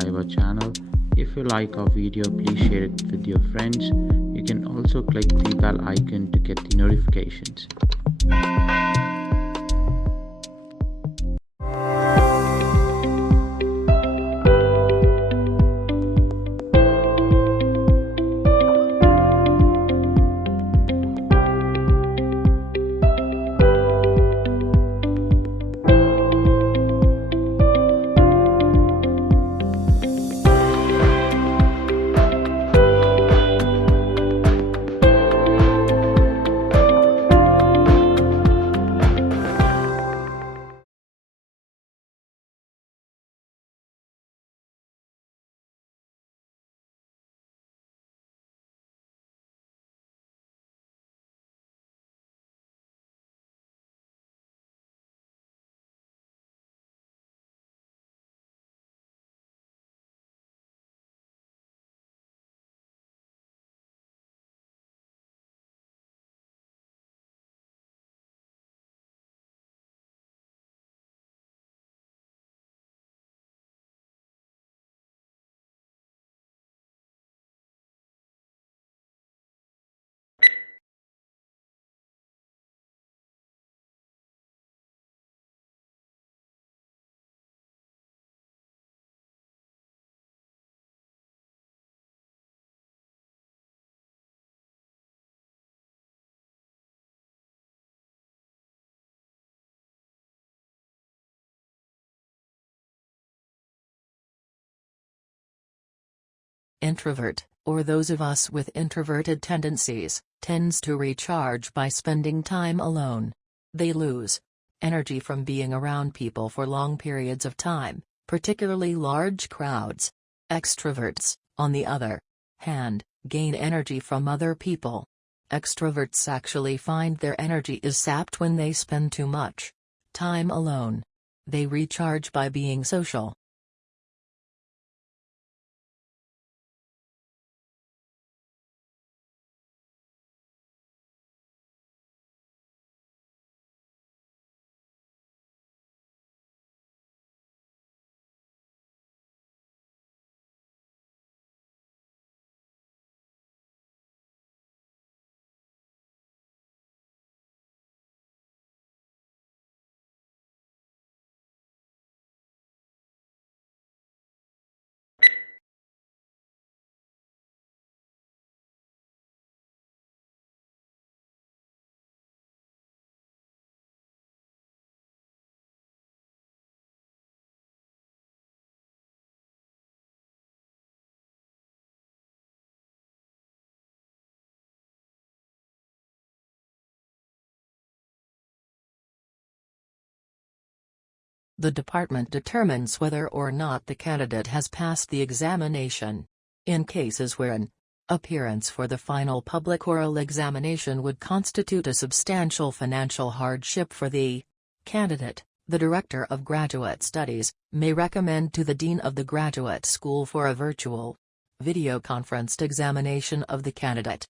subscribe our channel. If you like our video, please share it with your friends. You can also click the bell icon to get the notifications. Introvert, or those of us with introverted tendencies, tends to recharge by spending time alone. They lose energy from being around people for long periods of time, particularly large crowds. Extroverts, on the other hand, gain energy from other people. Extroverts actually find their energy is sapped when they spend too much time alone. They recharge by being social. The department determines whether or not the candidate has passed the examination. In cases where an appearance for the final public oral examination would constitute a substantial financial hardship for the candidate, the Director of Graduate Studies may recommend to the Dean of the Graduate School for a virtual, video-conferenced examination of the candidate.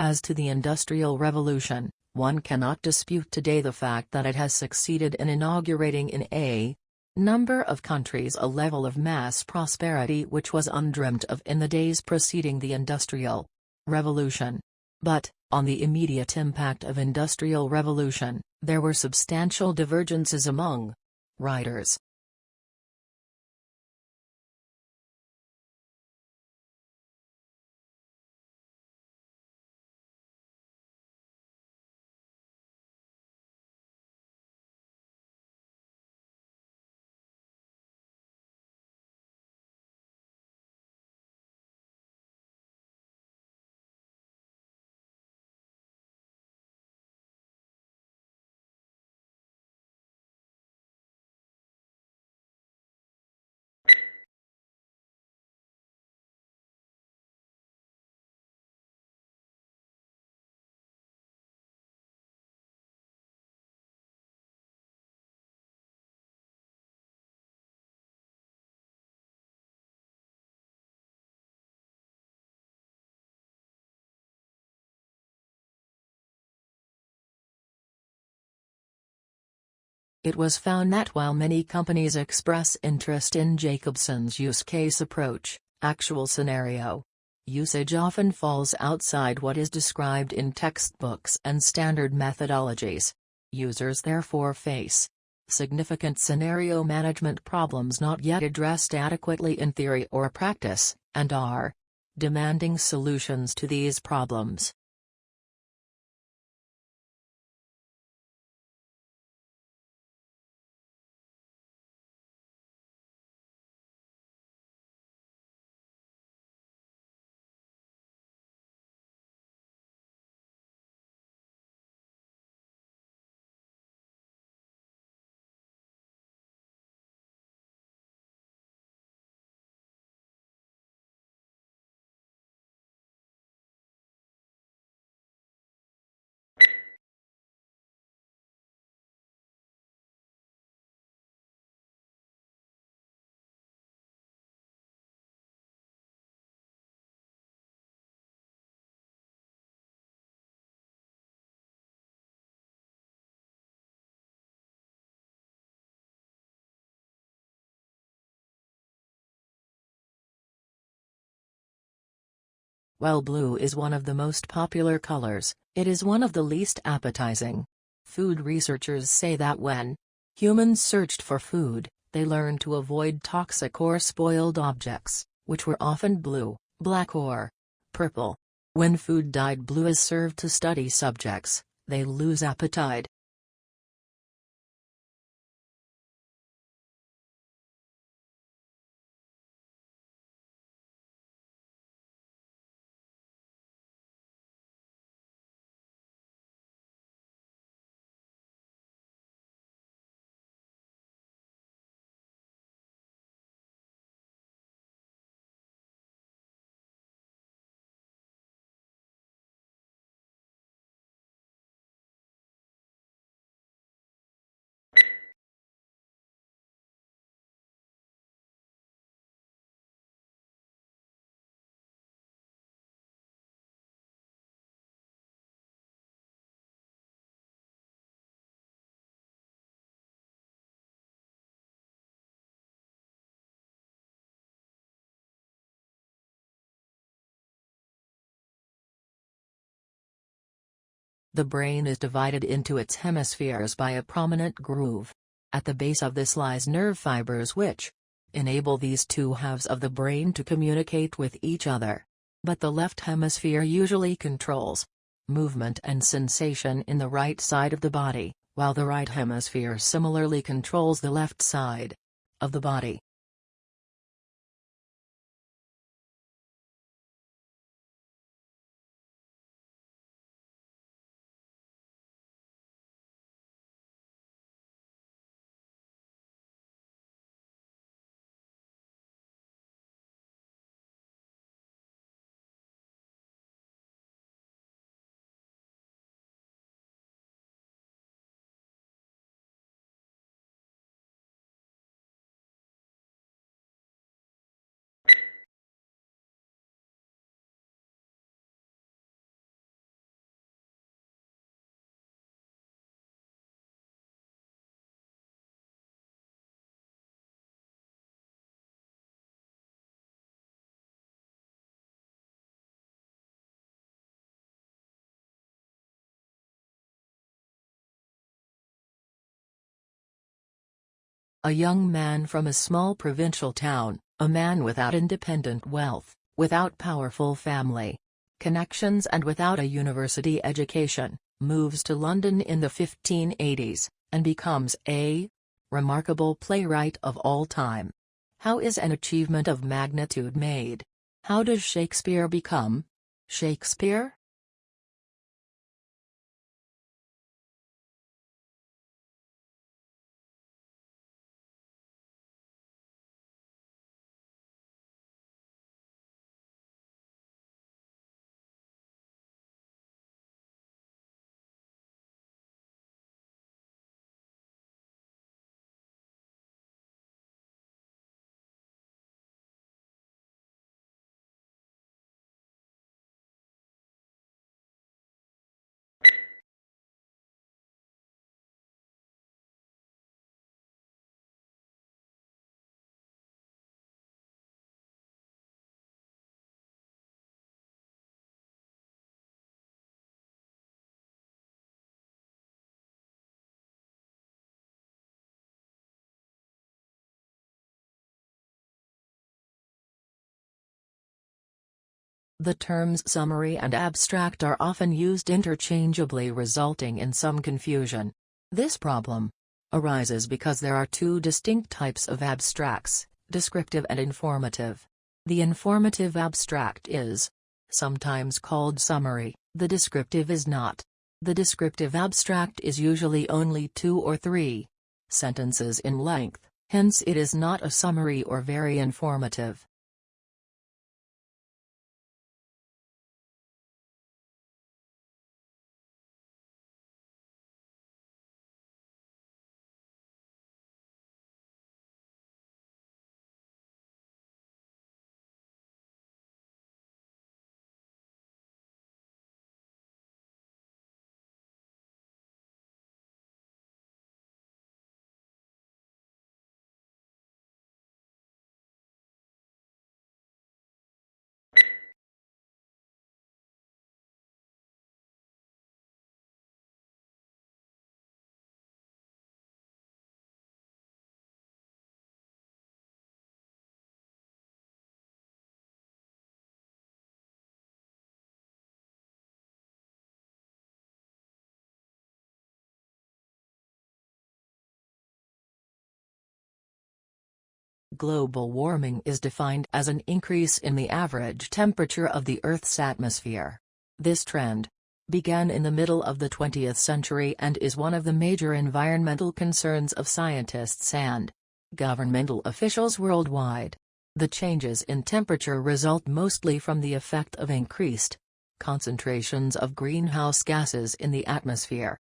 As to the Industrial Revolution, one cannot dispute today the fact that it has succeeded in inaugurating in a number of countries a level of mass prosperity which was undreamt of in the days preceding the Industrial Revolution. But, on the immediate impact of Industrial Revolution, there were substantial divergences among writers. It was found that while many companies express interest in Jacobson's use case approach, actual scenario usage often falls outside what is described in textbooks and standard methodologies. Users therefore face significant scenario management problems not yet addressed adequately in theory or practice, and are demanding solutions to these problems. While blue is one of the most popular colors, it is one of the least appetizing. Food researchers say that when humans searched for food, they learned to avoid toxic or spoiled objects, which were often blue, black or purple. When food dyed blue is served to study subjects, they lose appetite. The brain is divided into its hemispheres by a prominent groove. At the base of this lies nerve fibers which enable these two halves of the brain to communicate with each other. But the left hemisphere usually controls movement and sensation in the right side of the body, while the right hemisphere similarly controls the left side of the body. A young man from a small provincial town, a man without independent wealth, without powerful family connections and without a university education, moves to London in the 1580s, and becomes a remarkable playwright of all time. How is an achievement of magnitude made? How does Shakespeare become Shakespeare? The terms summary and abstract are often used interchangeably, resulting in some confusion. This problem arises because there are two distinct types of abstracts, descriptive and informative. The informative abstract is sometimes called summary, the descriptive is not. The descriptive abstract is usually only 2 or 3 sentences in length, hence it is not a summary or very informative. Global warming is defined as an increase in the average temperature of the Earth's atmosphere. This trend began in the middle of the 20th century and is one of the major environmental concerns of scientists and governmental officials worldwide. The changes in temperature result mostly from the effect of increased concentrations of greenhouse gases in the atmosphere.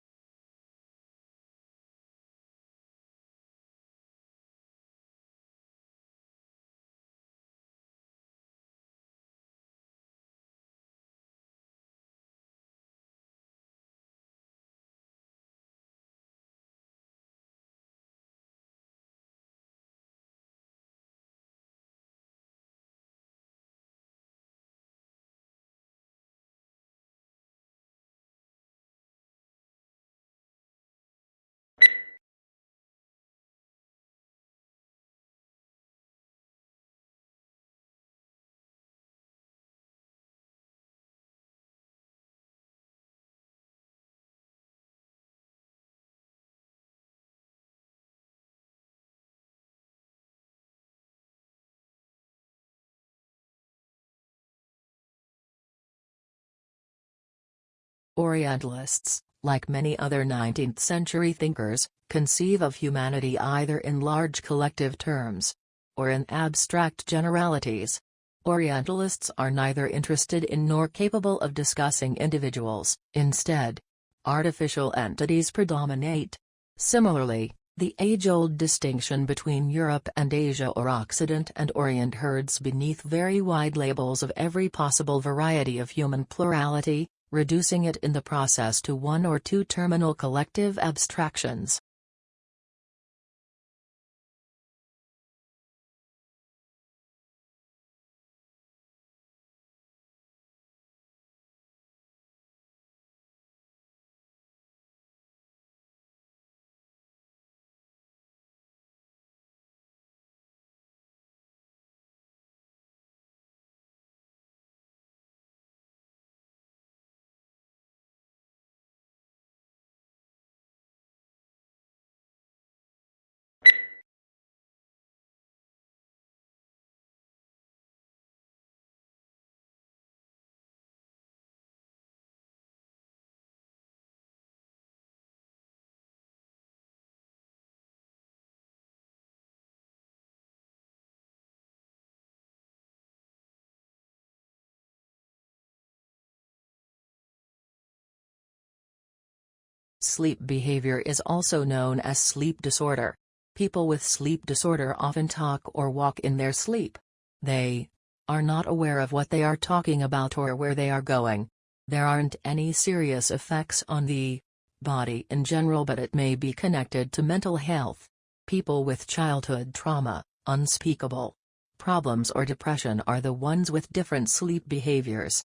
Orientalists, like many other 19th-century thinkers, conceive of humanity either in large collective terms or in abstract generalities. Orientalists are neither interested in nor capable of discussing individuals. Instead, artificial entities predominate. Similarly, the age-old distinction between Europe and Asia or Occident and Orient herds beneath very wide labels of every possible variety of human plurality, reducing it in the process to one or two terminal collective abstractions. Sleep behavior is also known as sleep disorder. People with sleep disorder often talk or walk in their sleep. They are not aware of what they are talking about or where they are going. There aren't any serious effects on the body in general, but it may be connected to mental health. People with childhood trauma, unspeakable problems or depression are the ones with different sleep behaviors.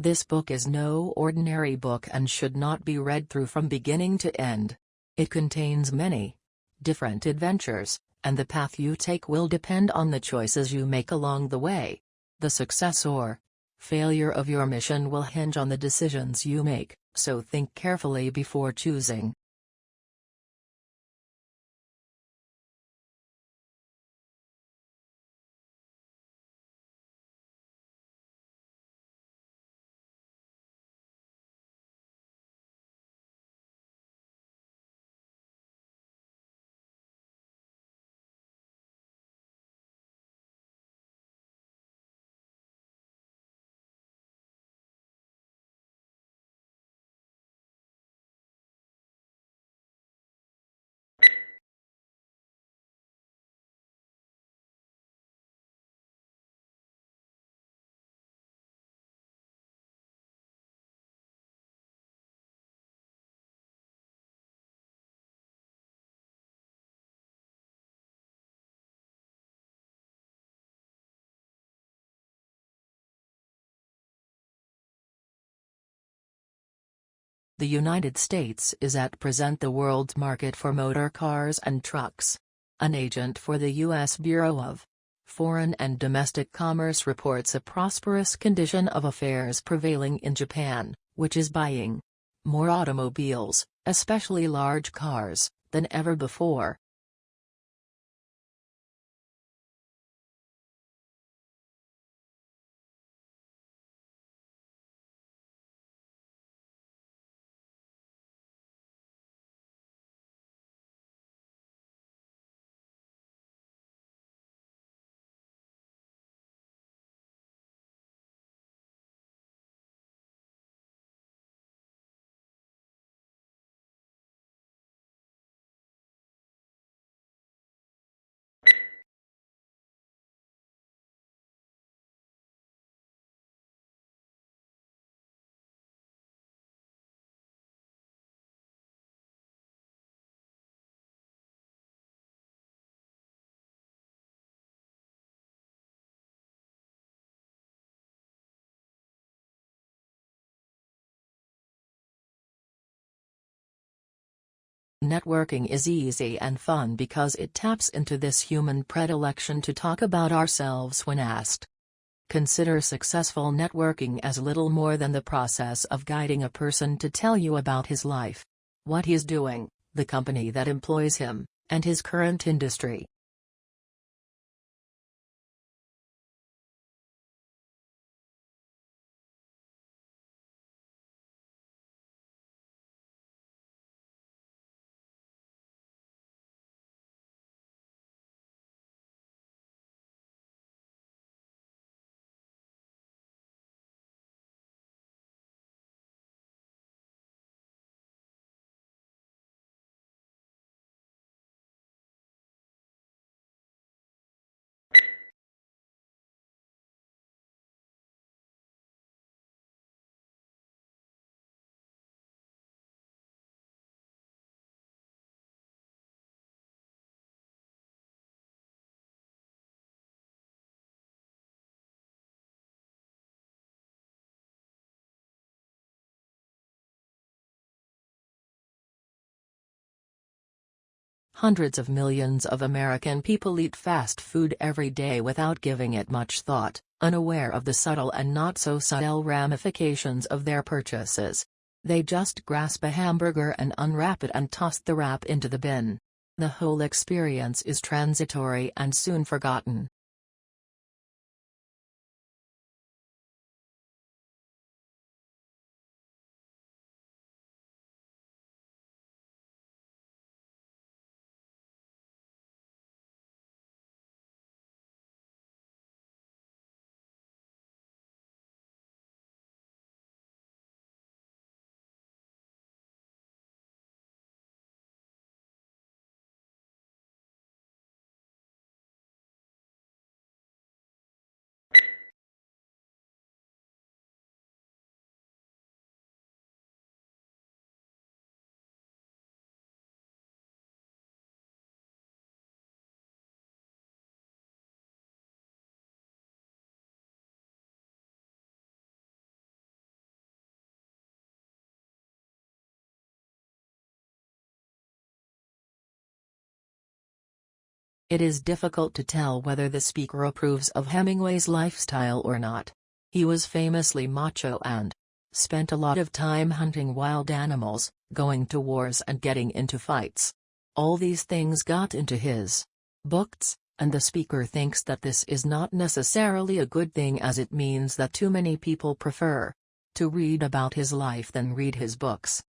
This book is no ordinary book and should not be read through from beginning to end. It contains many different adventures, and the path you take will depend on the choices you make along the way. The success or failure of your mission will hinge on the decisions you make, so think carefully before choosing. The United States is at present the world's market for motor cars and trucks. An agent for the U.S. Bureau of Foreign and Domestic Commerce reports a prosperous condition of affairs prevailing in Japan, which is buying more automobiles, especially large cars, than ever before. Networking is easy and fun because it taps into this human predilection to talk about ourselves when asked. Consider successful networking as little more than the process of guiding a person to tell you about his life, what he's doing, the company that employs him, and his current industry. Hundreds of millions of American people eat fast food every day without giving it much thought, unaware of the subtle and not-so-subtle ramifications of their purchases. They just grasp a hamburger and unwrap it and toss the wrap into the bin. The whole experience is transitory and soon forgotten. It is difficult to tell whether the speaker approves of Hemingway's lifestyle or not. He was famously macho and spent a lot of time hunting wild animals, going to wars and getting into fights. All these things got into his books, and the speaker thinks that this is not necessarily a good thing, as it means that too many people prefer to read about his life than read his books.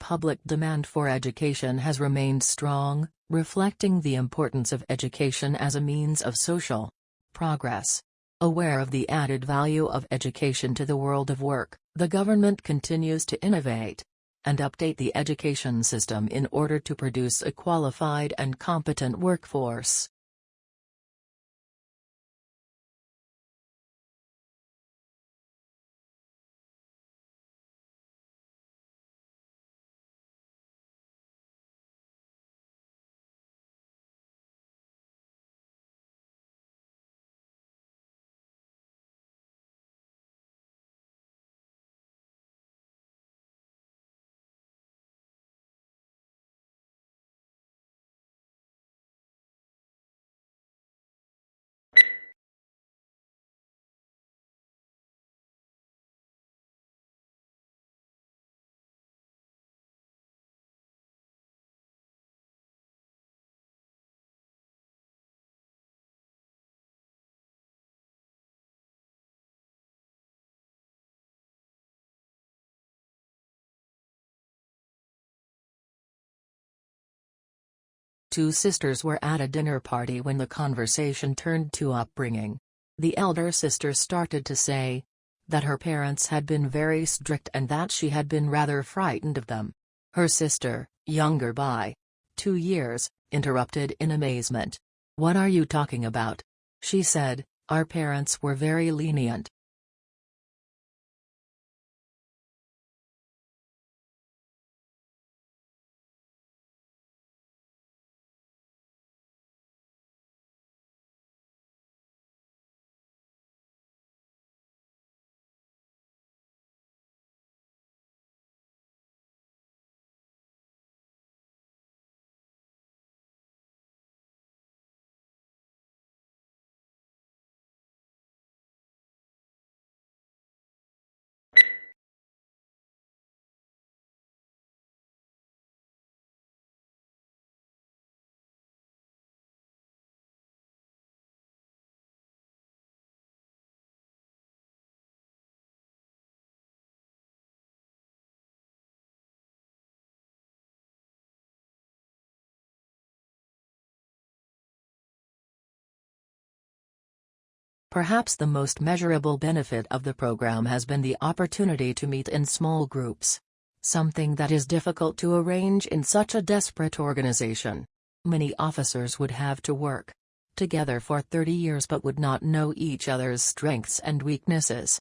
Public demand for education has remained strong, reflecting the importance of education as a means of social progress. Aware of the added value of education to the world of work, the government continues to innovate and update the education system in order to produce a qualified and competent workforce. Two sisters were at a dinner party when the conversation turned to upbringing. The elder sister started to say that her parents had been very strict and that she had been rather frightened of them. Her sister, younger by 2 years, interrupted in amazement. "What are you talking about?" She said, "Our parents were very lenient. Perhaps the most measurable benefit of the program has been the opportunity to meet in small groups. Something that is difficult to arrange in such a desperate organization. Many officers would have to work together for 30 years but would not know each other's strengths and weaknesses.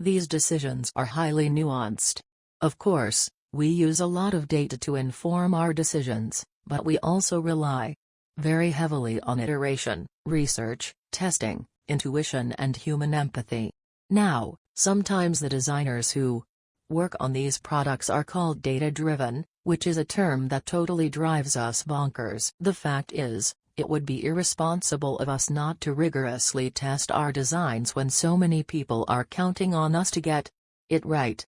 These decisions are highly nuanced. Of course, we use a lot of data to inform our decisions, but we also rely very heavily on iteration, research, testing, intuition and human empathy. Now, sometimes the designers who work on these products are called data-driven, which is a term that totally drives us bonkers. The fact is, it would be irresponsible of us not to rigorously test our designs when so many people are counting on us to get it right.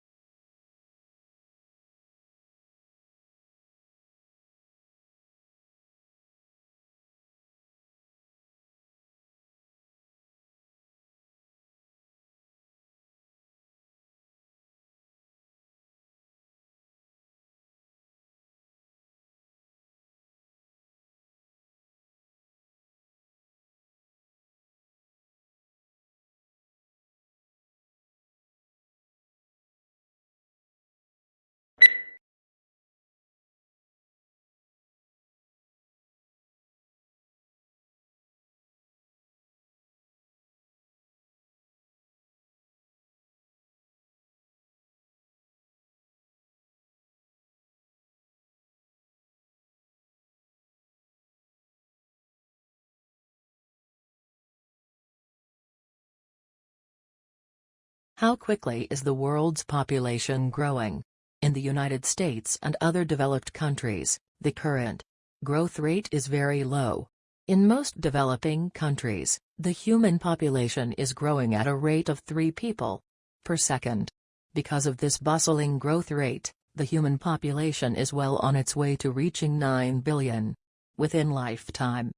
How quickly is the world's population growing? In the United States and other developed countries, the current growth rate is very low. In most developing countries, the human population is growing at a rate of 3 people per second. Because of this bustling growth rate, the human population is well on its way to reaching 9 billion within lifetime.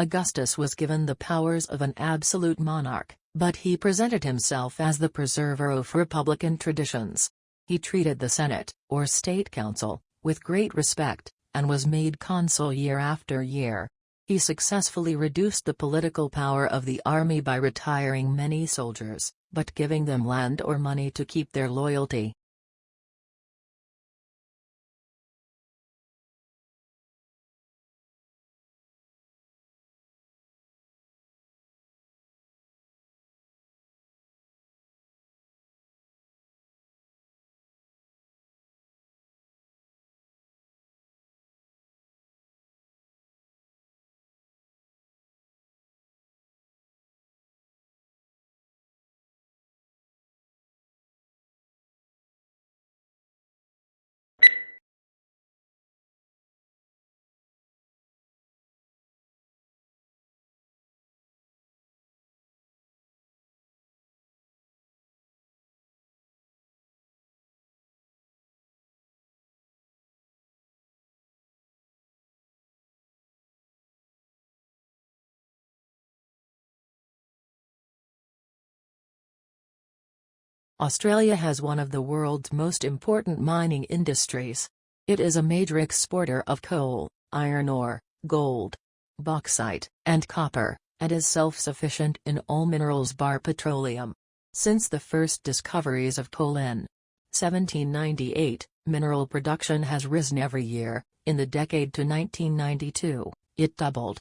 Augustus was given the powers of an absolute monarch, but he presented himself as the preserver of republican traditions. He treated the Senate, or State Council, with great respect, and was made consul year after year. He successfully reduced the political power of the army by retiring many soldiers, but giving them land or money to keep their loyalty. Australia has one of the world's most important mining industries. It is a major exporter of coal, iron ore, gold, bauxite, and copper, and is self-sufficient in all minerals bar petroleum. Since the first discoveries of coal in 1798, mineral production has risen every year. In the decade to 1992, it doubled.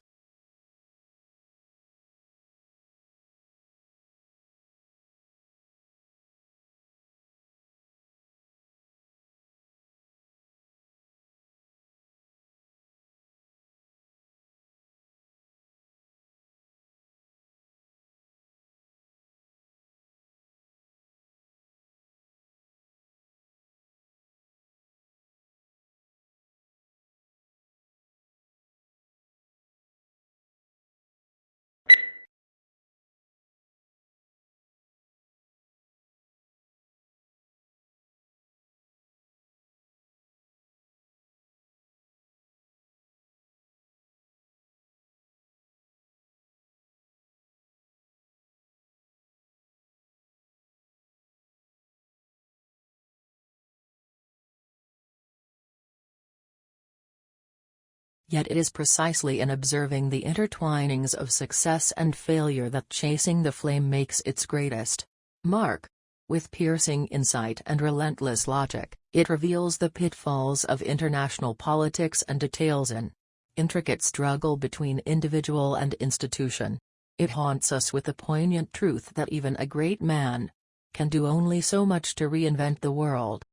Yet it is precisely in observing the intertwinings of success and failure that Chasing the Flame makes its greatest mark. With piercing insight and relentless logic, it reveals the pitfalls of international politics and details an intricate struggle between individual and institution. It haunts us with the poignant truth that even a great man can do only so much to reinvent the world.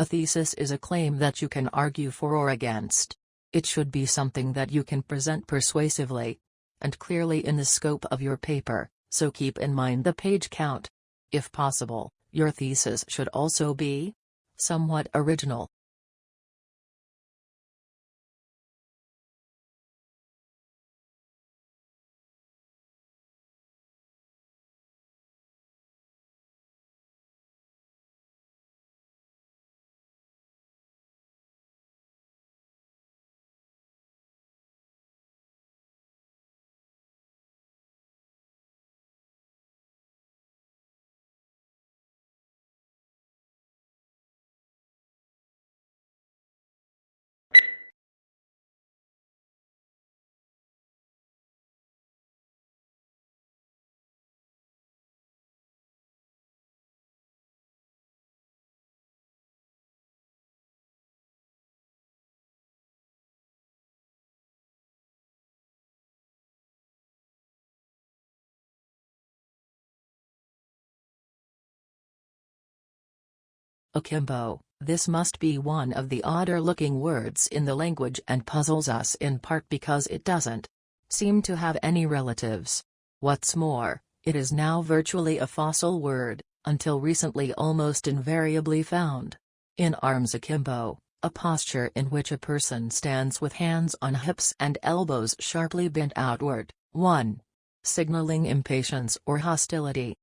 A thesis is a claim that you can argue for or against. It should be something that you can present persuasively and clearly in the scope of your paper, so keep in mind the page count. If possible, your thesis should also be somewhat original. Akimbo, this must be one of the odder-looking words in the language and puzzles us in part because it doesn't seem to have any relatives. What's more, it is now virtually a fossil word, until recently almost invariably found in arms akimbo, a posture in which a person stands with hands on hips and elbows sharply bent outward, signaling impatience or hostility.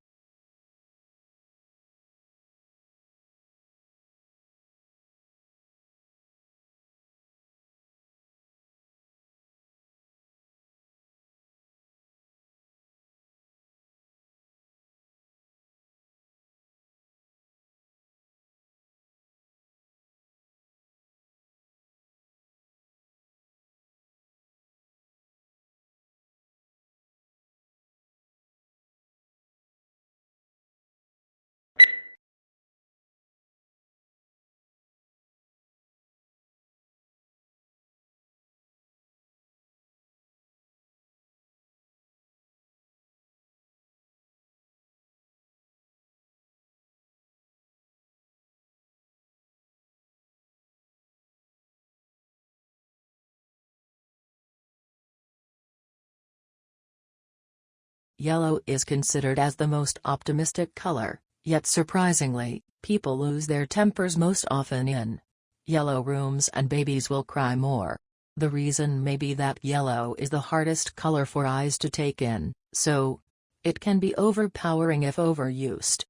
Yellow is considered as the most optimistic color, yet surprisingly, people lose their tempers most often in yellow rooms and babies will cry more. The reason may be that yellow is the hardest color for eyes to take in, so it can be overpowering if overused.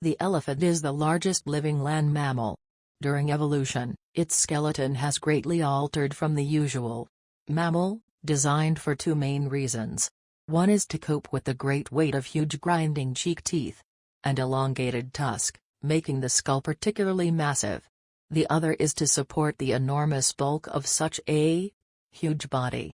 The elephant is the largest living land mammal. During evolution, its skeleton has greatly altered from the usual mammal, designed for two main reasons. One is to cope with the great weight of huge grinding cheek teeth and elongated tusk, making the skull particularly massive. The other is to support the enormous bulk of such a huge body.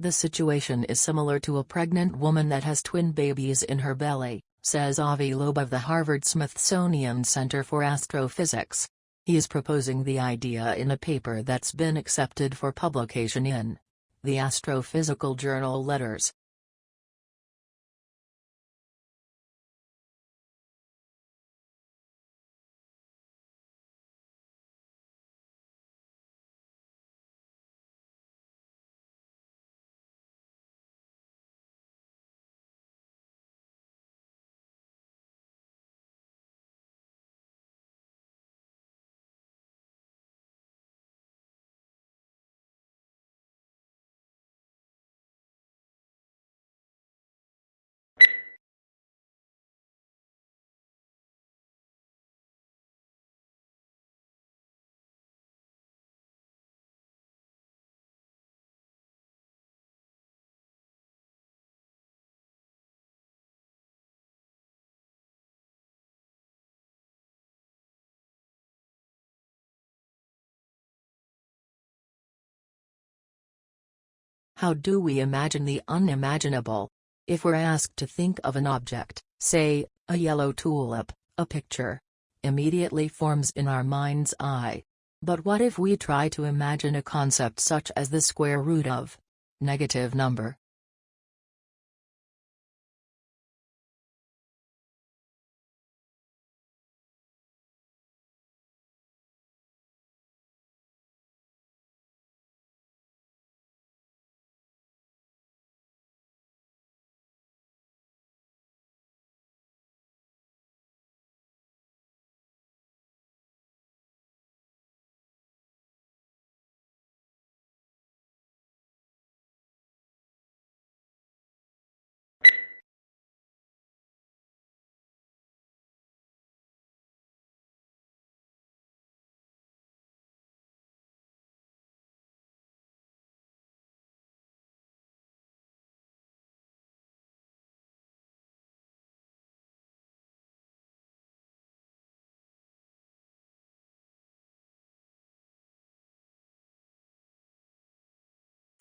The situation is similar to a pregnant woman that has twin babies in her belly, says 𝗍𝗶𝗰𝗶 of the Harvard-Smithsonian Center for Astrophysics. He is proposing the idea in a paper that's been accepted for publication in the Astrophysical Journal Letters. How do we imagine the unimaginable? If we're asked to think of an object, say, a yellow tulip, a picture immediately forms in our mind's eye. But what if we try to imagine a concept such as the square root of negative number?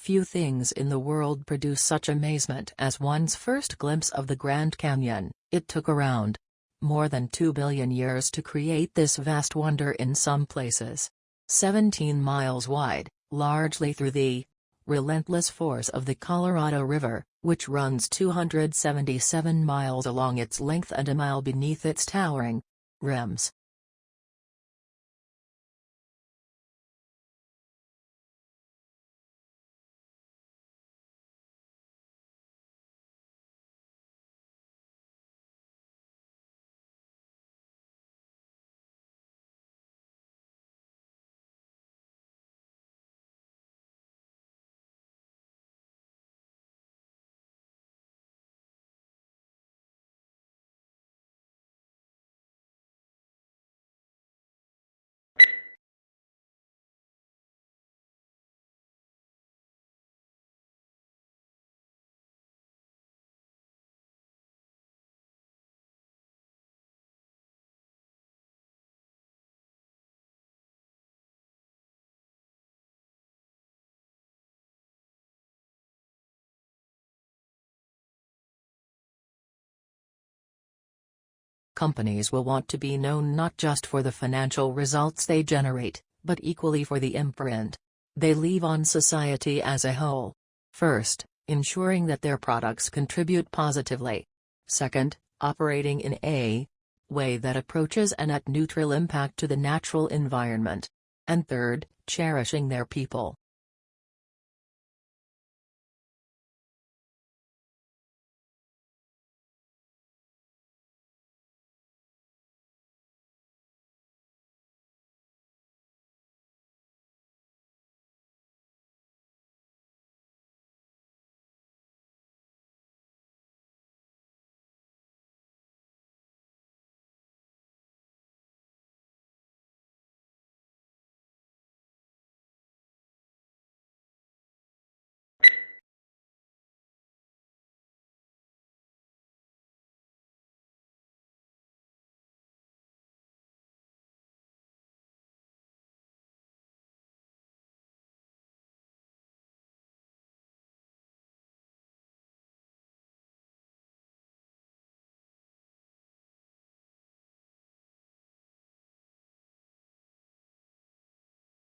Few things in the world produce such amazement as one's first glimpse of the Grand Canyon. It took around more than 2 billion years to create this vast wonder, in some places 17 miles wide, largely through the relentless force of the Colorado River, which runs 277 miles along its length and a mile beneath its towering rims. Companies will want to be known not just for the financial results they generate, but equally for the imprint they leave on society as a whole. First, ensuring that their products contribute positively. Second, operating in a way that approaches a net neutral impact to the natural environment. And third, cherishing their people.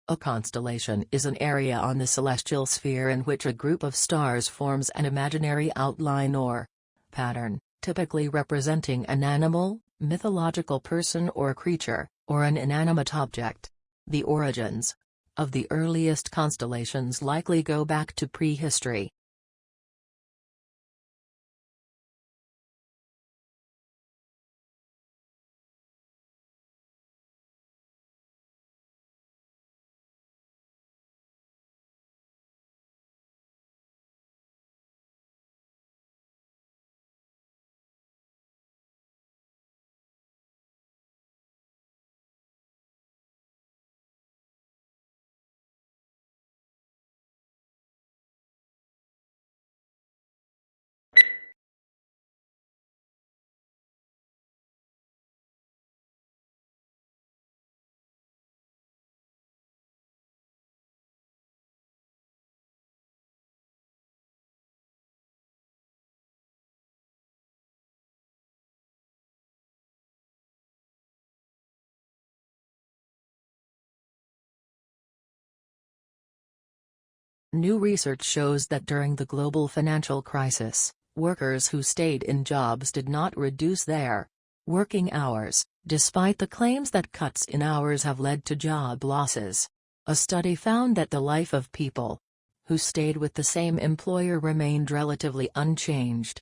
A constellation is an area on the celestial sphere in which a group of stars forms an imaginary outline or pattern, typically representing an animal, mythological person or creature, or an inanimate object. The origins of the earliest constellations likely go back to prehistory. New research shows that during the global financial crisis, workers who stayed in jobs did not reduce their working hours, despite the claims that cuts in hours have led to job losses. A study found that the life of people who stayed with the same employer remained relatively unchanged.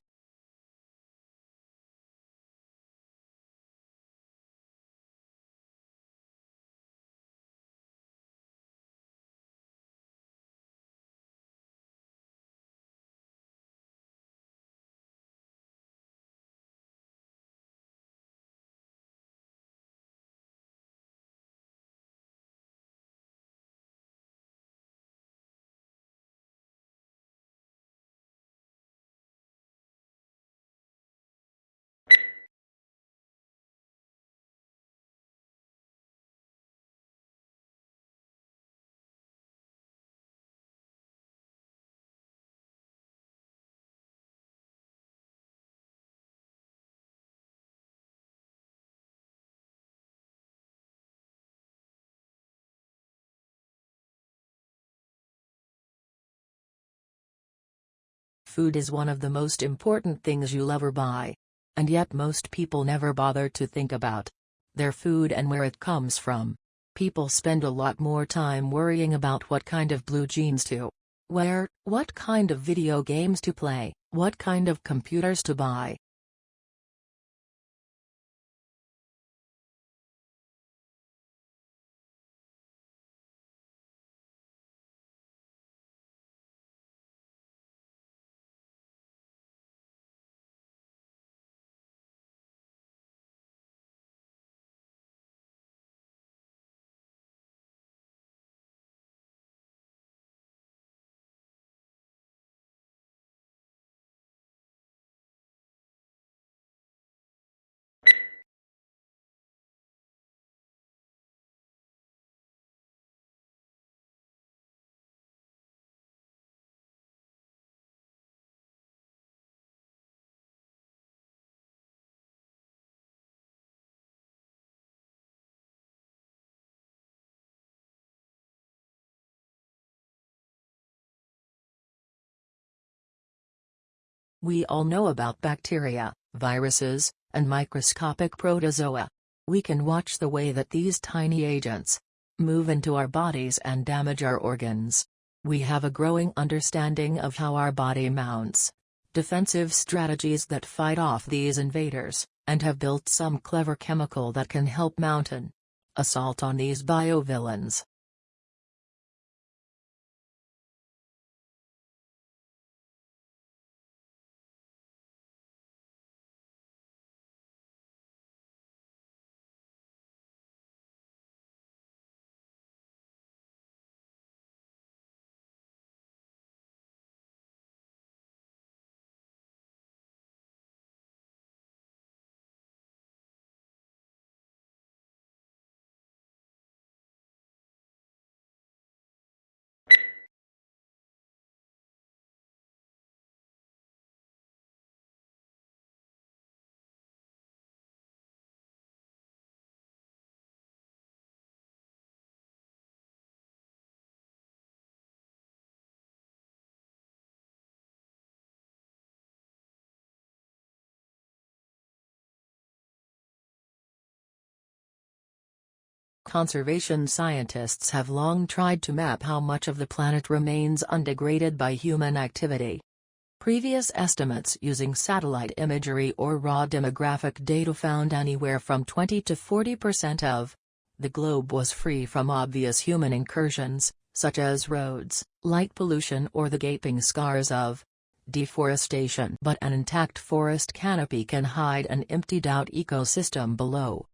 Food is one of the most important things you'll ever buy. And yet most people never bother to think about their food and where it comes from. People spend a lot more time worrying about what kind of blue jeans to wear, what kind of video games to play, what kind of computers to buy. We all know about bacteria, viruses, and microscopic protozoa. We can watch the way that these tiny agents move into our bodies and damage our organs. We have a growing understanding of how our body mounts defensive strategies that fight off these invaders, and have built some clever chemical that can help mount an assault on these biovillains. Conservation scientists have long tried to map how much of the planet remains undegraded by human activity. Previous estimates using satellite imagery or raw demographic data found anywhere from 20 to 40% of the globe was free from obvious human incursions, such as roads, light pollution, or the gaping scars of deforestation. But an intact forest canopy can hide an emptied-out ecosystem below.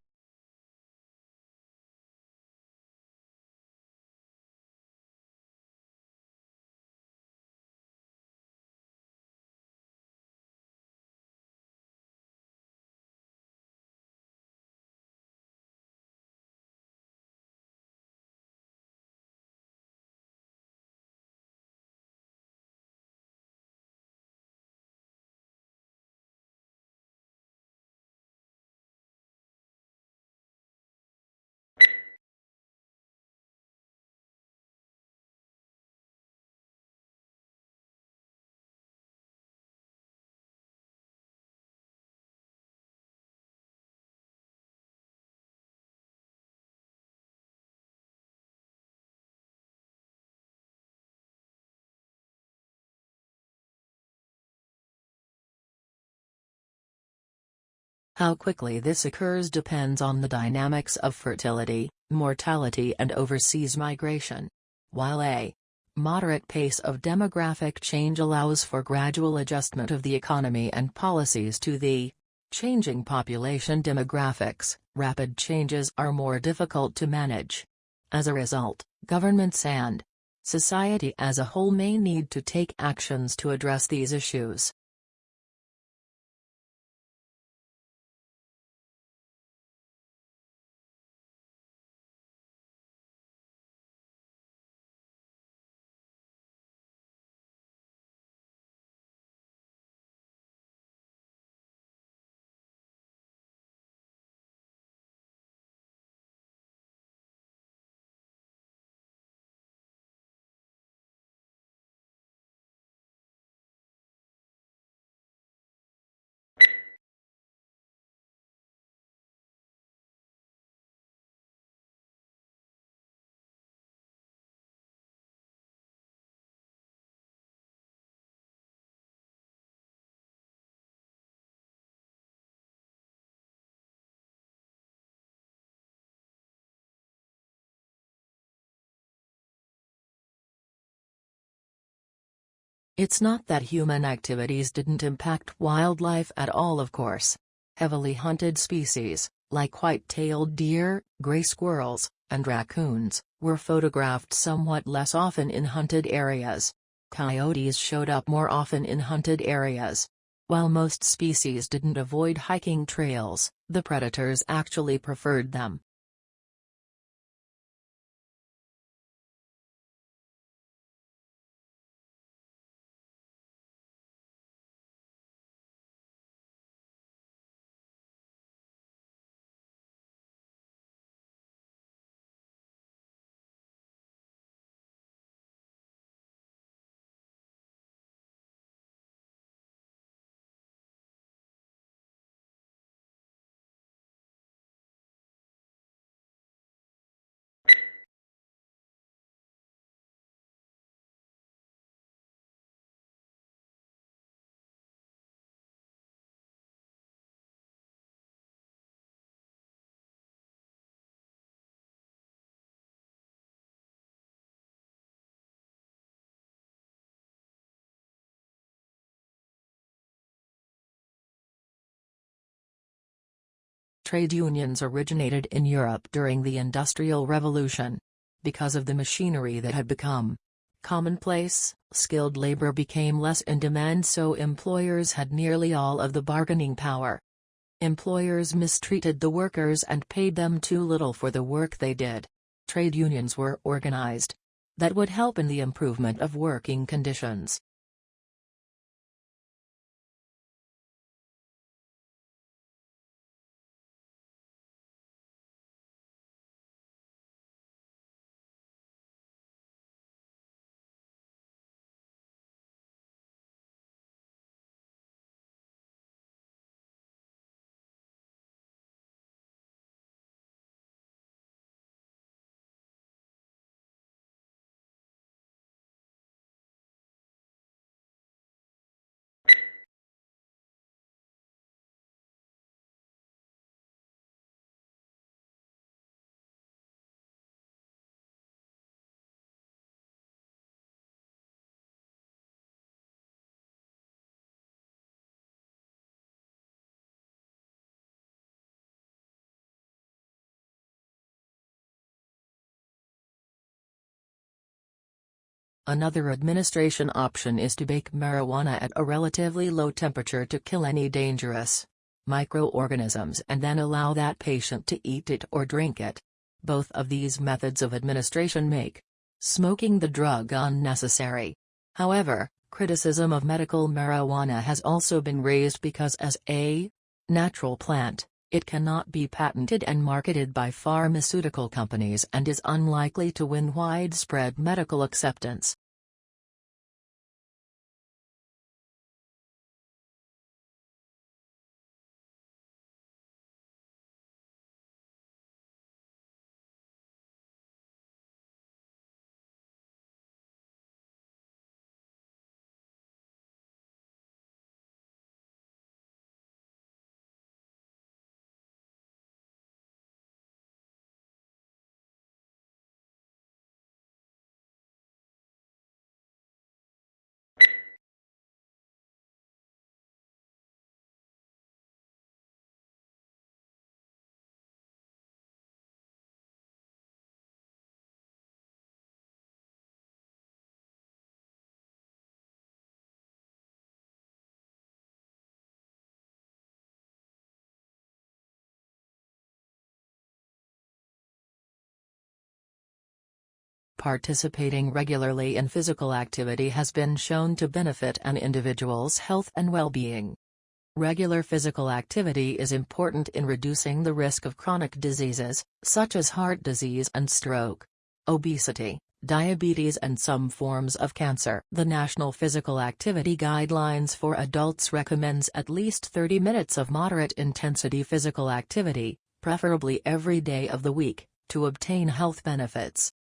How quickly this occurs depends on the dynamics of fertility, mortality, and overseas migration. While a moderate pace of demographic change allows for gradual adjustment of the economy and policies to the changing population demographics, rapid changes are more difficult to manage. As a result, governments and society as a whole may need to take actions to address these issues. It's not that human activities didn't impact wildlife at all, of course. Heavily hunted species, like white-tailed deer, gray squirrels, and raccoons, were photographed somewhat less often in hunted areas. Coyotes showed up more often in hunted areas. While most species didn't avoid hiking trails, the predators actually preferred them. Trade unions originated in Europe during the Industrial Revolution. Because of the machinery that had become commonplace, skilled labor became less in demand, so employers had nearly all of the bargaining power. Employers mistreated the workers and paid them too little for the work they did. Trade unions were organized. That would help in the improvement of working conditions. Another administration option is to bake marijuana at a relatively low temperature to kill any dangerous microorganisms and then allow that patient to eat it or drink it. Both of these methods of administration make smoking the drug unnecessary. However, criticism of medical marijuana has also been raised because as a natural plant, it cannot be patented and marketed by pharmaceutical companies and is unlikely to win widespread medical acceptance. Participating regularly in physical activity has been shown to benefit an individual's health and well-being. Regular physical activity is important in reducing the risk of chronic diseases, such as heart disease and stroke, obesity, diabetes and some forms of cancer. The National Physical Activity Guidelines for Adults recommends at least 30 minutes of moderate-intensity physical activity, preferably every day of the week, to obtain health benefits.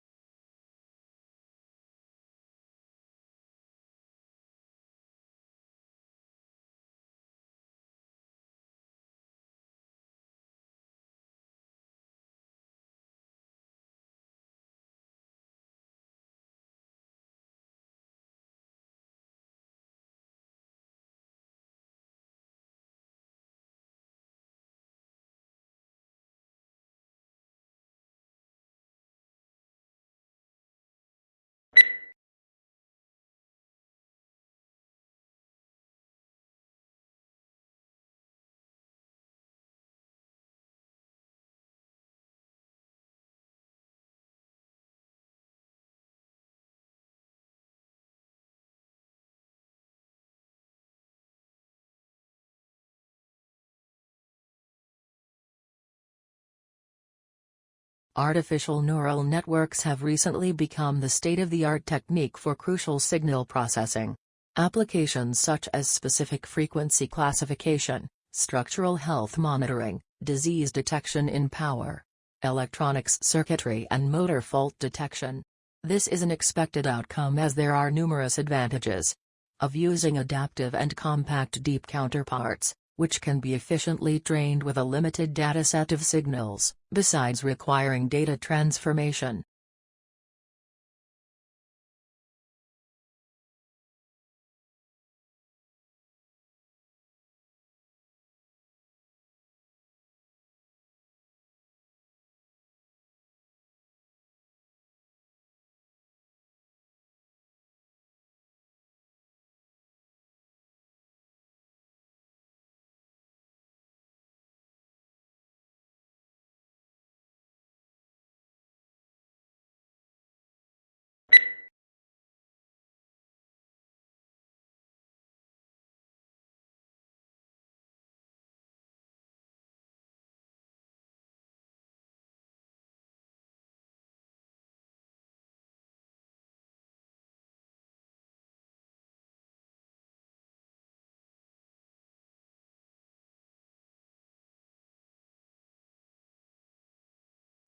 Artificial neural networks have recently become the state-of-the-art technique for crucial signal processing. Applications such as specific frequency classification, structural health monitoring, disease detection in power, electronics circuitry and motor fault detection. This is an expected outcome as there are numerous advantages of using adaptive and compact deep counterparts, which can be efficiently trained with a limited dataset of signals, besides requiring data transformation.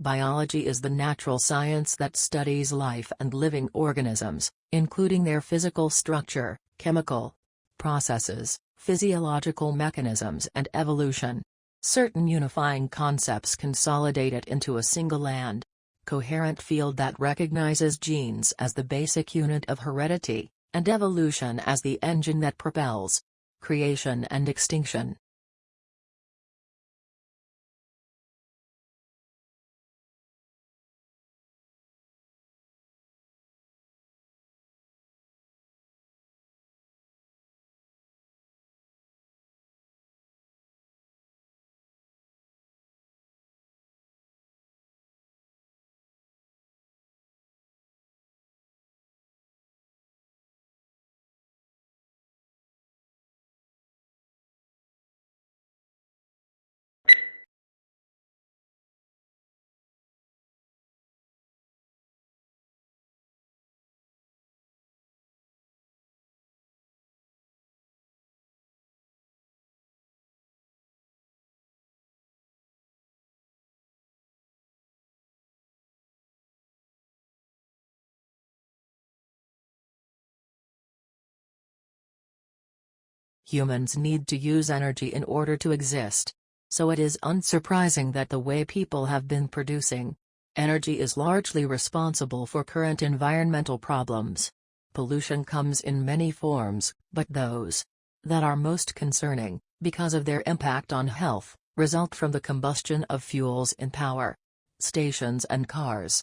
Biology is the natural science that studies life and living organisms, including their physical structure, chemical processes, physiological mechanisms and evolution. Certain unifying concepts consolidate it into a single and coherent field that recognizes genes as the basic unit of heredity, and evolution as the engine that propels creation and extinction. Humans need to use energy in order to exist. So it is unsurprising that the way people have been producing energy is largely responsible for current environmental problems. Pollution comes in many forms, but those that are most concerning, because of their impact on health, result from the combustion of fuels in power stations and cars.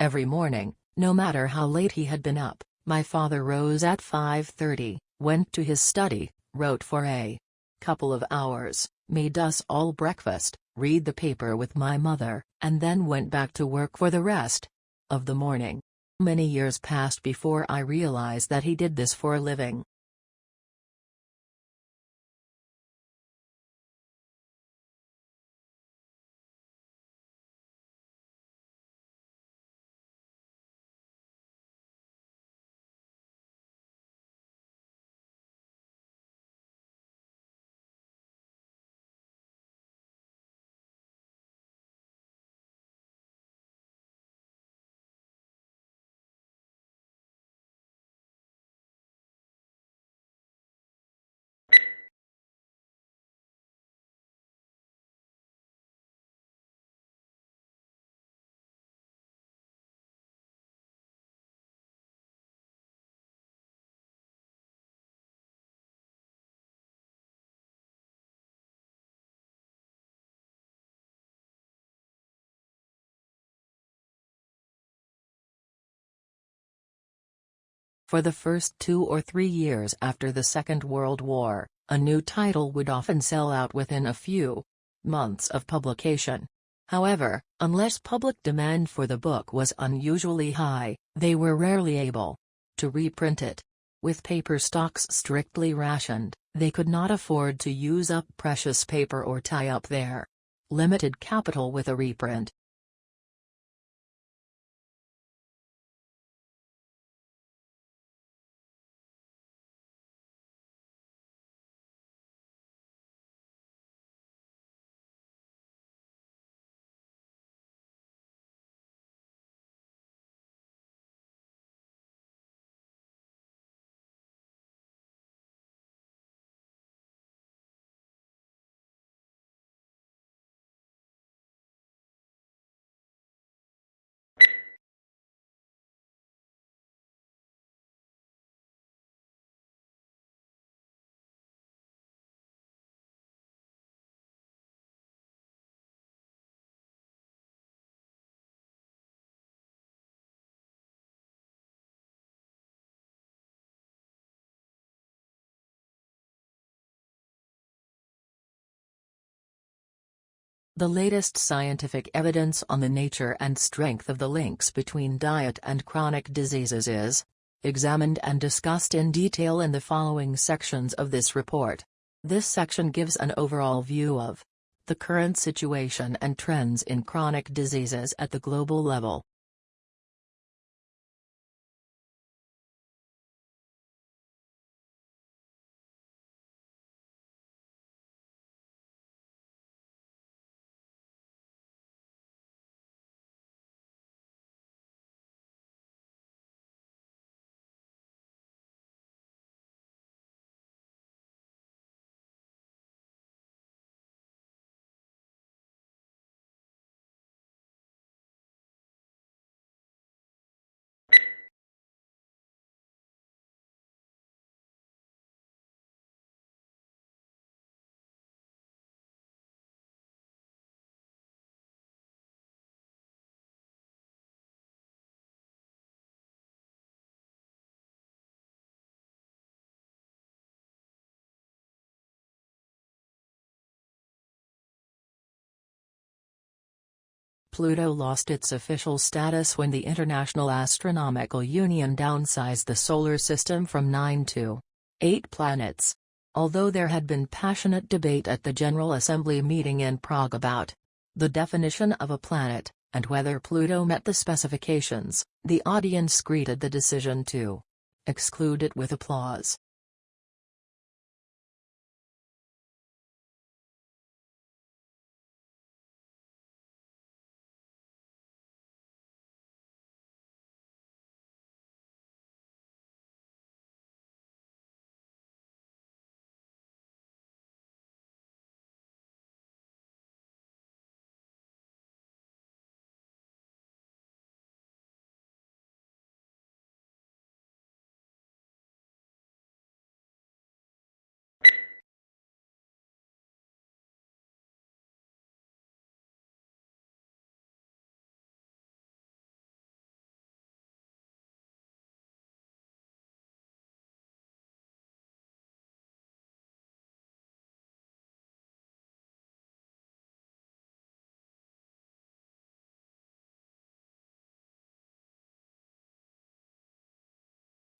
Every morning, no matter how late he had been up, my father rose at 5:30, went to his study, wrote for a couple of hours, made us all breakfast, read the paper with my mother, and then went back to work for the rest of the morning. Many years passed before I realized that he did this for a living. For the first 2 or 3 years after the Second World War, a new title would often sell out within a few months of publication. However, unless public demand for the book was unusually high, they were rarely able to reprint it. With paper stocks strictly rationed, they could not afford to use up precious paper or tie up their limited capital with a reprint. The latest scientific evidence on the nature and strength of the links between diet and chronic diseases is examined and discussed in detail in the following sections of this report. This section gives an overall view of the current situation and trends in chronic diseases at the global level. Pluto lost its official status when the International Astronomical Union downsized the Solar System from 9 to 8 planets. Although there had been passionate debate at the General Assembly meeting in Prague about the definition of a planet, and whether Pluto met the specifications, the audience greeted the decision to exclude it with applause.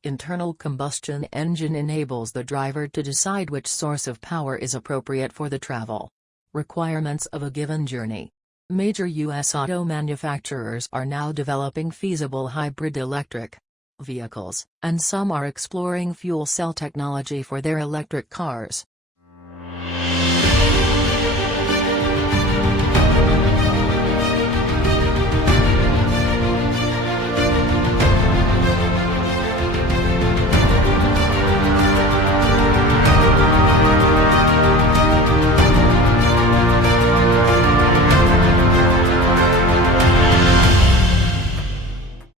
Internal combustion engine enables the driver to decide which source of power is appropriate for the travel requirements of a given journey. Major U.S. auto manufacturers are now developing feasible hybrid electric vehicles, and some are exploring fuel cell technology for their electric cars.